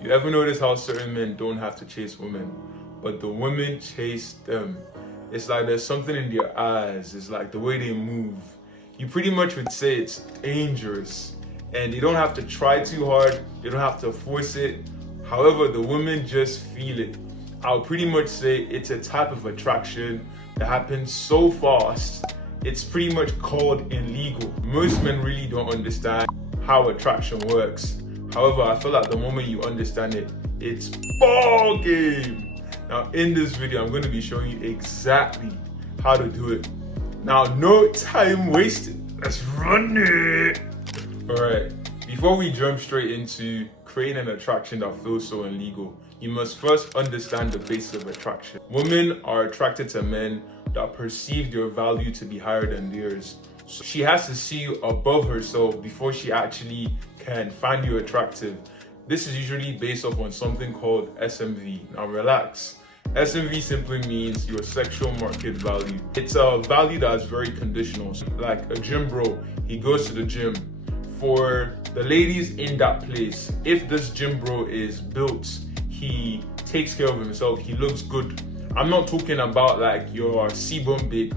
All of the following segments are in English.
You ever notice how certain men don't have to chase women, but the women chase them? It's like there's something in their eyes. It's like the way they move. You pretty much would say it's dangerous. And you don't have to try too hard. You don't have to force it. However, the women just feel it. I'll pretty much say it's a type of attraction that happens so fast. It's pretty much called illegal. Most men really don't understand how attraction works. However, I feel like the moment you understand it, it's ball game. Now, in this video, I'm going to be showing you exactly how to do it. Now, no time wasted. Let's run it. All right. Before we jump straight into creating an attraction that feels so illegal, you must first understand the basis of attraction. Women are attracted to men that perceive their value to be higher than theirs. So she has to see you above herself before she actually can find you attractive. This is usually based off on something called SMV. Now relax. SMV simply means your sexual market value. It's a value that is very conditional. So like a gym bro, he goes to the gym. For the ladies in that place, if this gym bro is built, he takes care of himself, he looks good. I'm not talking about like your sebum big.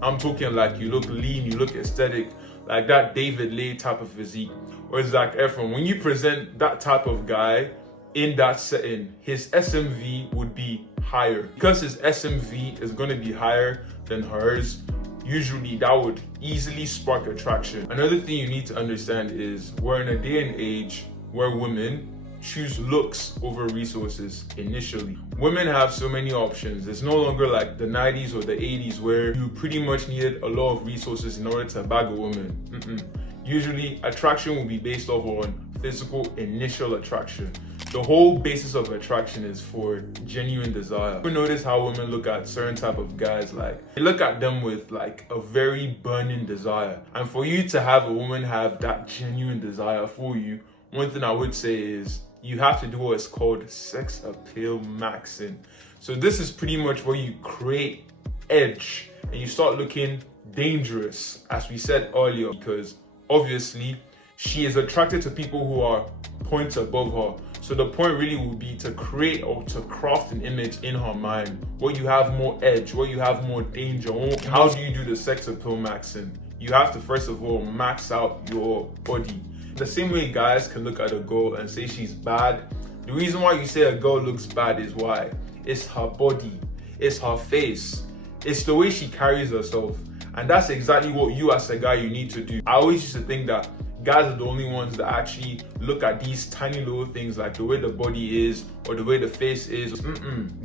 I'm talking like you look lean, you look aesthetic, like that David Lay type of physique. Or Zac Efron, when you present that type of guy in that setting, his SMV would be higher. Because his SMV is going to be higher than hers, usually that would easily spark attraction. Another thing you need to understand is we're in a day and age where women choose looks over resources initially. Women have so many options. It's no longer like the 90s or the 80s where you pretty much needed a lot of resources in order to bag a woman. Usually, attraction will be based off on physical initial attraction. The whole basis of attraction is for genuine desire. You notice how women look at certain type of guys, like they look at them with like a very burning desire. And for you to have a woman have that genuine desire for you, one thing I would say is you have to do what's called sex appeal maxing. So this is pretty much where you create edge and you start looking dangerous, as we said earlier, because obviously she is attracted to people who are points above her. So the point really will be to create or to craft an image in her mind where you have more edge, where you have more danger. How do you do the sex appeal maxing? You have to first of all max out your body. The same way guys can look at a girl and say she's bad, the reason why you say a girl looks bad is why? It's her body, it's her face, it's the way she carries herself. And that's exactly what you as a guy you need to do. I always used to think that guys are the only ones that actually look at these tiny little things like the way the body is or the way the face is.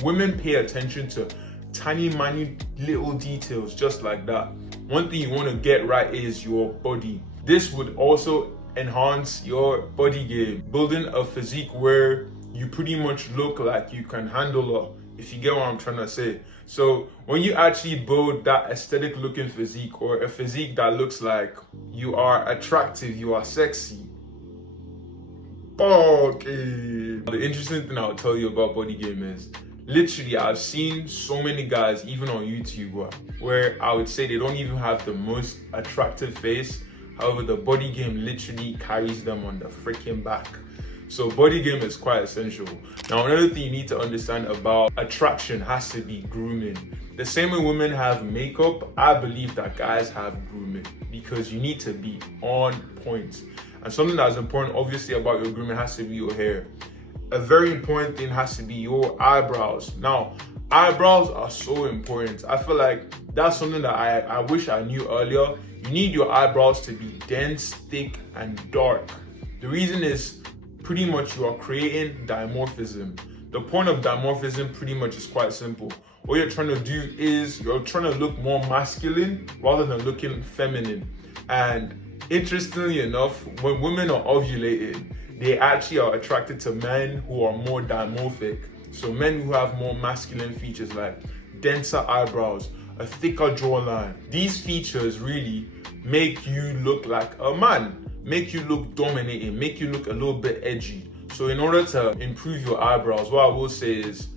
Women pay attention to tiny, minute little details just like that. One thing you want to get right is your body. This would also enhance your body game. Building a physique where you pretty much look like you can handle her, if you get what I'm trying to say. So when you actually build that aesthetic looking physique or a physique that looks like you are attractive, you are sexy. Okay. The interesting thing I'll tell you about body game is literally I've seen so many guys, even on YouTube, where I would say they don't even have the most attractive face. However, the body game literally carries them on the freaking back. So body game is quite essential. Now, another thing you need to understand about attraction has to be grooming. The same way women have makeup, I believe that guys have grooming because you need to be on point. And something that's important, obviously, about your grooming has to be your hair. A very important thing has to be your eyebrows. Now, eyebrows are so important. I feel like that's something that I wish I knew earlier. You need your eyebrows to be dense, thick, and dark. The reason is pretty much you are creating dimorphism. The point of dimorphism pretty much is quite simple. What you're trying to do is you're trying to look more masculine rather than looking feminine. And interestingly enough, when women are ovulating, they actually are attracted to men who are more dimorphic. So men who have more masculine features like denser eyebrows, a thicker jawline. These features really make you look like a man, make you look dominating, make you look a little bit edgy. So in order to improve your eyebrows, what I will say is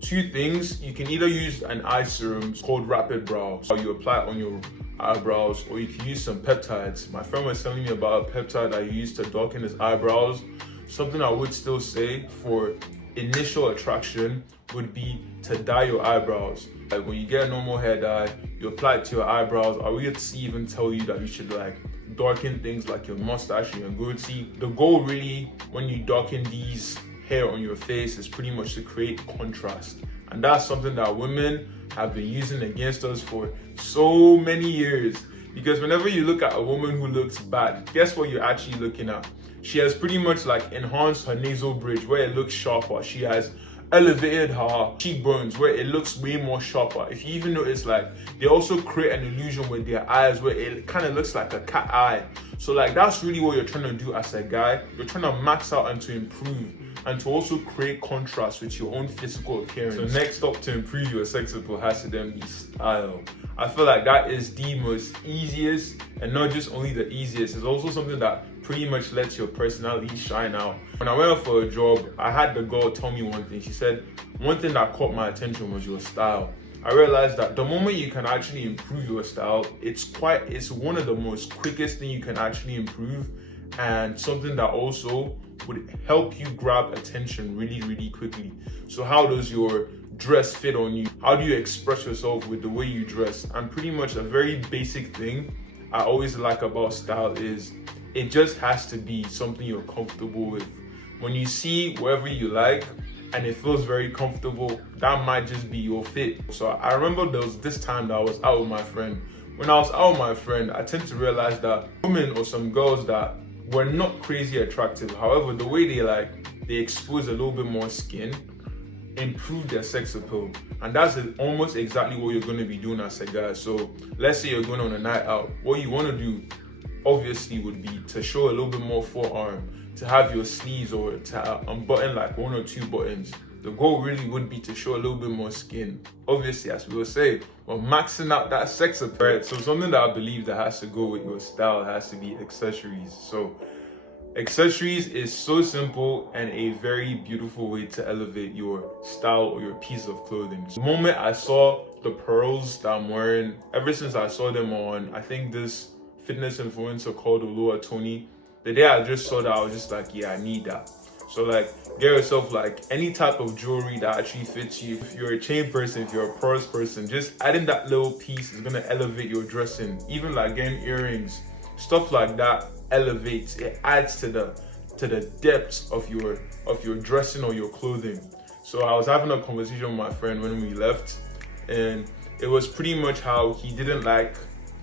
two things. You can either use an eye serum called Rapid Brow, so you apply it on your eyebrows, or you can use some peptides. My friend was telling me about a peptide I used to darken his eyebrows. something I would still say for initial attraction would be to dye your eyebrows. Like when you get a normal hair dye, you apply it to your eyebrows. I would even tell you that you should like darken things like your mustache and your goatee. The goal really when you darken these hair on your face is pretty much to create contrast. And that's something that women have been using against us for so many years. Because whenever you look at a woman who looks bad, guess what you're actually looking at? She has pretty much like enhanced her nasal bridge where it looks sharper. She has elevated her cheekbones where it looks way more sharper. If you even notice, like they also create an illusion with their eyes where it kind of looks like a cat eye. So like that's really what you're trying to do as a guy. You're trying to max out and to improve and to also create contrast with your own physical appearance. So next up to improve your sex appeal has to then be style. I feel like that is the most easiest, and not just only the easiest, it's also something that pretty much lets your personality shine out. When I went out for a job, I had the girl tell me one thing. She said, one thing that caught my attention was your style. I realized that the moment you can actually improve your style, it's one of the most quickest thing you can actually improve, and something that also would help you grab attention really, really quickly. So how does your dress fit on you? How do you express yourself with the way you dress? And pretty much a very basic thing I always like about style is it just has to be something you're comfortable with. When you see whatever you like and it feels very comfortable, that might just be your fit. So I remember there was this time that I was out with my friend. When I was out with my friend, I tend to realize that women or some girls that were not crazy attractive, however, the way they expose a little bit more skin, improve their sex appeal. And that's almost exactly what you're going to be doing as a guy. So let's say you're going on a night out. What you want to do obviously would be to show a little bit more forearm, to have your sleeves or to unbutton like one or two buttons. The goal really would be to show a little bit more skin. Obviously, as we will say, we're maxing out that sex appeal. Right? So something that I believe that has to go with your style has to be accessories. So accessories is so simple and a very beautiful way to elevate your style or your piece of clothing. The moment I saw the pearls that I'm wearing, ever since I saw them on, I think this fitness influencer called Olua Tony, the day I just saw that, I was just like, yeah, I need that. So like, get yourself like any type of jewelry that actually fits you. If you're a chain person, if you're a purse person, just adding that little piece is gonna elevate your dressing. Even like getting earrings, stuff like that elevates. It adds to the depths of your dressing or your clothing. So I was having a conversation with my friend when we left, and it was pretty much how he didn't like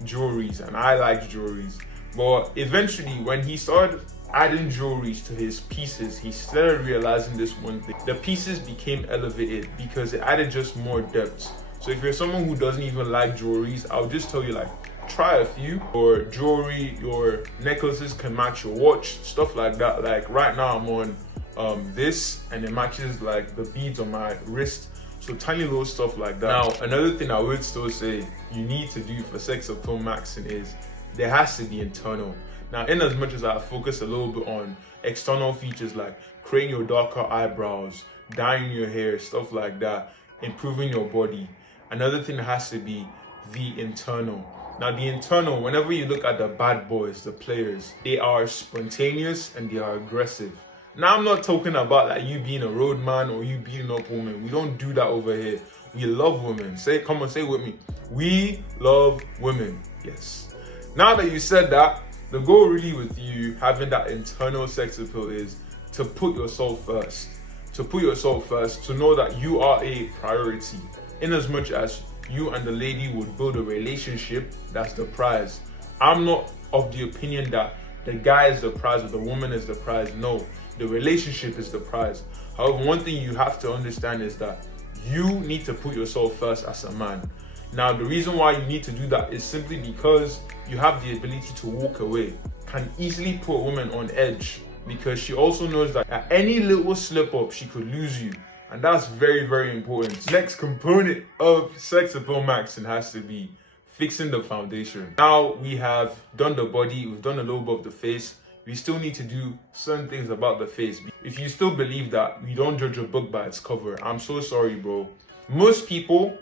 jewelries and I liked jewelries. But eventually, when he started adding jewelries to his pieces, he started realizing this one thing. The pieces became elevated because it added just more depth. So if you're someone who doesn't even like jewelries, I'll just tell you like, try a few. Your jewelry, your necklaces can match your watch, stuff like that. Like right now I'm on this and it matches like the beads on my wrist. So tiny little stuff like that. Now, another thing I would still say you need to do for sex appeal maxing is there has to be internal. Now, in as much as I focus a little bit on external features like creating your darker eyebrows, dyeing your hair, stuff like that, improving your body, another thing has to be the internal. Now, the internal, whenever you look at the bad boys, the players, they are spontaneous and they are aggressive. Now, I'm not talking about like you being a road man or you beating up women. We don't do that over here. We love women. Come on, say it with me. We love women. Yes. Now that you said that, the goal really with you having that internal sex appeal is to put yourself first. To put yourself first, to know that you are a priority. In as much as you and the lady would build a relationship, that's the prize. I'm not of the opinion that the guy is the prize or the woman is the prize. No, the relationship is the prize. However, one thing you have to understand is that you need to put yourself first as a man. Now, the reason why you need to do that is simply because you have the ability to walk away. Can easily put a woman on edge because she also knows that at any little slip up, she could lose you. And that's very, very important. Next component of sex appeal maxing has to be fixing the foundation. Now we have done the body, we've done a little bit of the face. We still need to do certain things about the face. If you still believe that we don't judge a book by its cover, I'm so sorry, bro. Most people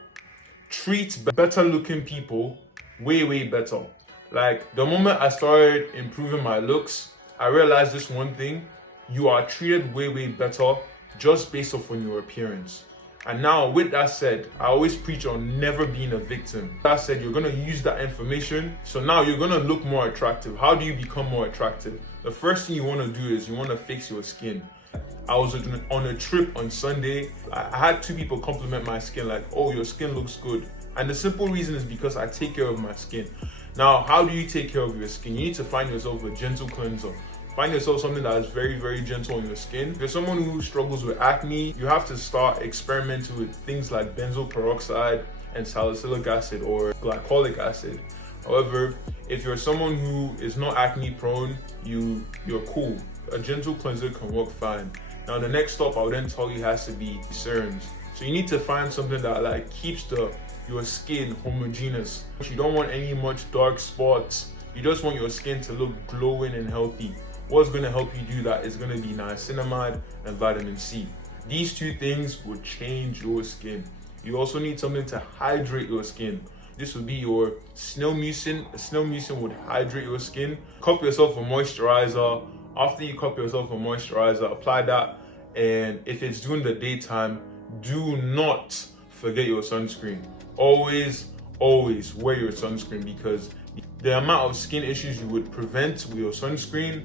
treat better looking people way, way better. Like the moment I started improving my looks, I realized this one thing. you are treated way better just based off on your appearance. And now, with that said, I always preach on never being a victim. That said, you're gonna use that information, so now you're gonna look more attractive. How do you become more attractive? The first thing you wanna do is you wanna fix your skin. I was on a trip on Sunday. I had 2 people compliment my skin like, oh, your skin looks good. And the simple reason is because I take care of my skin. Now, how do you take care of your skin? You need to find yourself a gentle cleanser. Find yourself something that is very gentle on your skin. If you're someone who struggles with acne, you have to start experimenting with things like benzoyl peroxide and salicylic acid or glycolic acid. However, if you're someone who is not acne prone, you're cool. A gentle cleanser can work fine. Now, the next stop I would then tell you has to be serums. So you need to find something that like keeps your skin homogeneous. You don't want any much dark spots. You just want your skin to look glowing and healthy. What's going to help you do that is going to be niacinamide and vitamin C. These 2 things will change your skin. You also need something to hydrate your skin. This would be your snail mucin. Snail mucin would hydrate your skin. Cup yourself a moisturizer. After you cup yourself a moisturizer, apply that. And if it's during the daytime, do not forget your sunscreen. Always wear your sunscreen, because the amount of skin issues you would prevent with your sunscreen,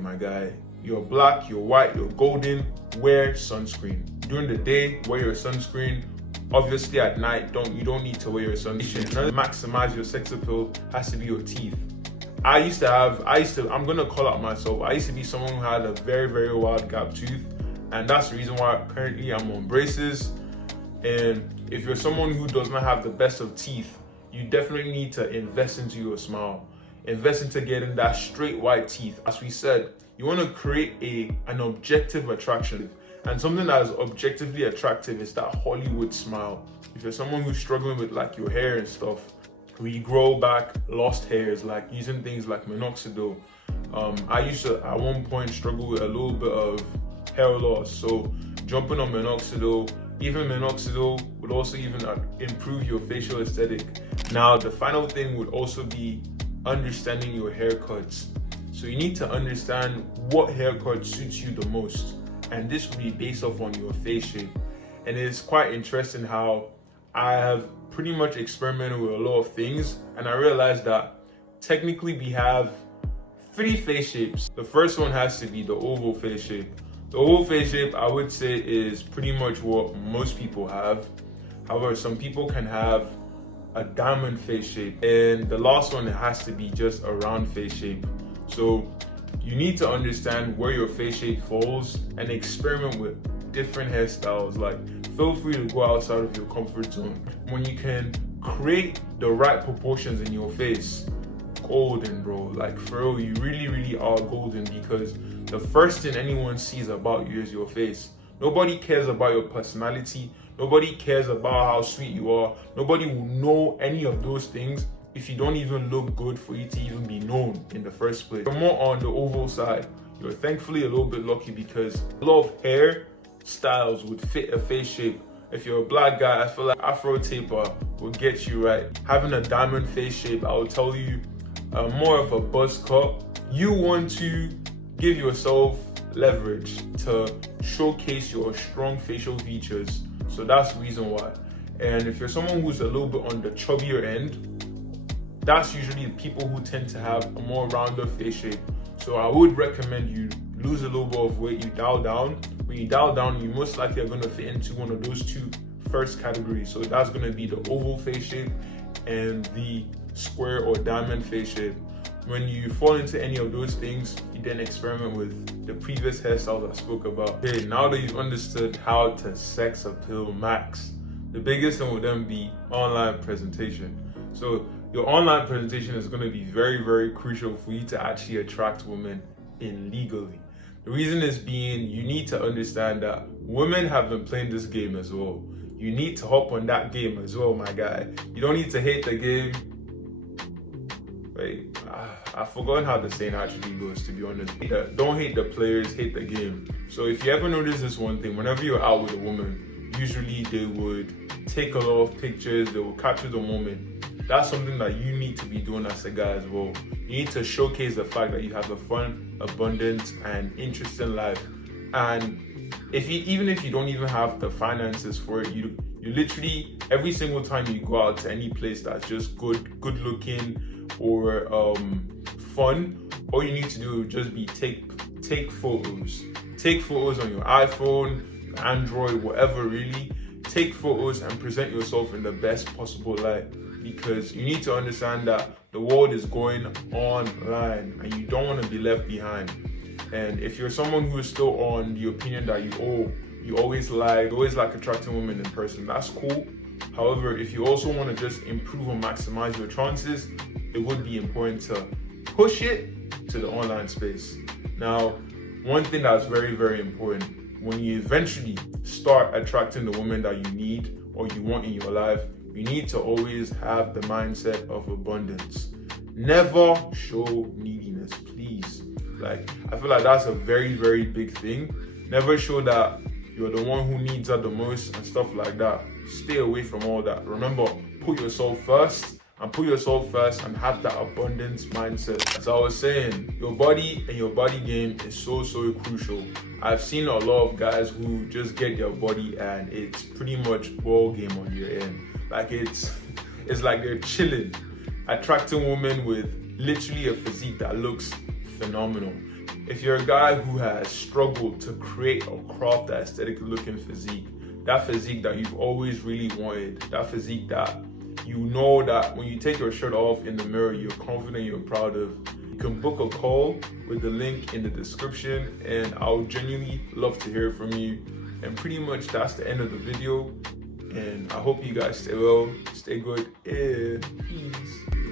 my guy, you're black, you're white, you're golden, wear sunscreen. During the day, wear your sunscreen. Obviously at night, you don't need to wear your sunscreen. Another maximize your sex appeal has to be your teeth. I'm gonna call out myself. I used to be someone who had a very wide gap tooth, and that's the reason why currently I'm on braces. And if you're someone who does not have the best of teeth, you definitely need to invest into your smile. Invest into getting that straight white teeth. As we said, you want to create an objective attraction. And something that is objectively attractive is that Hollywood smile. If you're someone who's struggling with like your hair and stuff, we grow back lost hairs, like using things like minoxidil. I used to at one point struggle with a little bit of hair loss. So jumping on minoxidil, even minoxidil would also even improve your facial aesthetic. Now, the final thing would also be understanding your haircuts. So you need to understand what haircut suits you the most, and this will be based off on your face shape. And it's quite interesting how I have pretty much experimented with a lot of things, and I realized that technically we have 3 face shapes. The first one has to be the oval face shape. The oval face shape, I would say, is pretty much what most people have. However, some people can have a diamond face shape, and the last one has to be just a round face shape. So you need to understand where your face shape falls and experiment with different hairstyles. Like, feel free to go outside of your comfort zone. When you can create the right proportions in your face, golden, bro. Like, for real, you really are golden, because the first thing anyone sees about you is your face. Nobody cares about your personality. Nobody cares about how sweet you are. Nobody will know any of those things if you don't even look good for you to even be known in the first place. You're more on the oval side. You're thankfully a little bit lucky, because a lot of hair styles would fit a face shape. If you're a black guy, I feel like Afro taper will get you right. Having a diamond face shape, I will tell you, more of a buzz cut. You want to give yourself leverage to showcase your strong facial features. So that's the reason why. And if you're someone who's a little bit on the chubbier end, that's usually people who tend to have a more rounder face shape. So I would recommend you lose a little bit of weight, you dial down. When you dial down, you most likely are gonna fit into one of those 2 first categories. So that's gonna be the oval face shape and the square or diamond face shape. When you fall into any of those things, you then experiment with the previous hairstyles I spoke about. Okay, now that you've understood how to sex appeal max, the biggest thing will then be online presentation. So your online presentation is going to be very crucial for you to actually attract women illegally. The reason is being, you need to understand that women have been playing this game as well. You need to hop on that game as well, my guy. You don't need to hate the game. Wait, I've forgotten how the saying actually goes, to be honest. Don't hate the players, hate the game. So if you ever notice this one thing, whenever you're out with a woman, usually they would take a lot of pictures, they will capture the moment. that's something that you need to be doing as a guy as well. You need to showcase the fact that you have a fun, abundant, and interesting life. And even if you don't even have the finances for it, you literally, every single time you go out to any place that's just good looking or fun, all you need to do is just be take photos. Take photos on your iPhone, Android, whatever really. Take photos and present yourself in the best possible light, because you need to understand that the world is going online and you don't want to be left behind. And if you're someone who is still on the opinion that you always like attracting women in person, that's cool. However, if you also want to just improve or maximize your chances, it would be important to push it to the online space. Now, one thing that's very, very important, when you eventually start attracting the women that you need or you want in your life, you need to always have the mindset of abundance. Never show neediness, please. Like, I feel like that's a very, very big thing. Never show that you're the one who needs her the most and stuff like that. Stay away from all that. Remember, put yourself first and have that abundance mindset. As I was saying, your body and your body game is so crucial. I've seen a lot of guys who just get their body and it's pretty much ball game on your end. Like it's like they're chilling, attracting women with literally a physique that looks phenomenal. If you're a guy who has struggled to create or craft that aesthetic looking physique, that physique that you've always really wanted, that physique that you know that when you take your shirt off in the mirror, you're confident, you're proud of, you can book a call with the link in the description, and I'll genuinely love to hear from you. And pretty much that's the end of the video. And I hope you guys stay well, stay good, and peace.